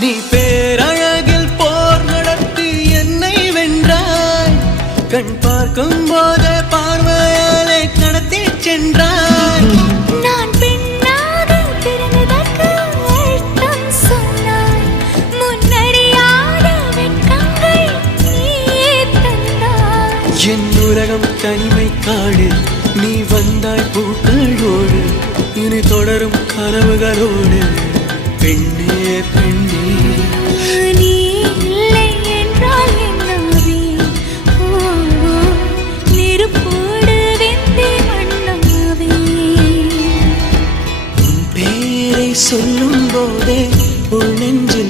நீ பேரழகில் போர் நடத்தி என்னை வென்றாய். கண் பார்க்கும் போதே பார்வையாலே கடத்தி சென்றாய். நான் பெண்ணாக பிறந்ததற்கு அர்த்தம் சொன்னாய். முன்னறியாத வெட்கங்கள் நீயே தந்தாய். என் உலகம் தனிமை காடு. நீ வந்தாய் பூக்களோடு. இனி தொடரும் கனவுகளோடு. பெண்ணே பெண்ணே நீ இல்லை என்றால் என்னாவே? நெருப்போடு வெந்தே மண்ணாவே. உன் பேரை சொல்லும் போதே உள் நெஞ்சில்